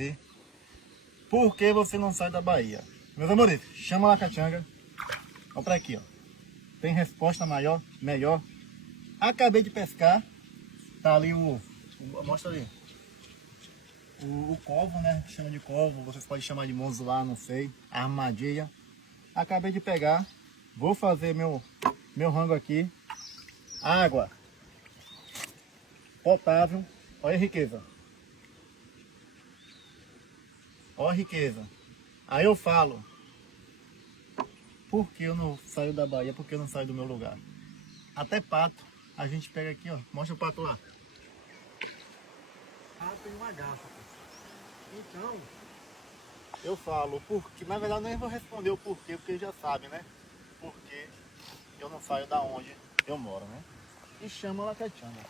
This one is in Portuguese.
responder por que você não sai da Bahia. Meus amores, chama a Lacatianga. Olha pra aqui, ó. Tem resposta maior, melhor. Acabei de pescar. Tá ali mostra ali. O covo, né? Chama de covo. Vocês podem chamar de monzoá, não sei. Armadilha. Acabei de pegar. Vou fazer meu rango aqui. Água potável. Olha a riqueza. Olha a riqueza. Aí eu falo, por que eu não saio da Bahia? Por que eu não saio do meu lugar? Até pato, a gente pega aqui, ó. Mostra o pato lá. Pato em uma garrafa. Então, eu falo, porque, na verdade nem vou responder o porquê, porque já sabe, né? Porque eu não saio da onde eu moro, né? E chama a Lacatianga.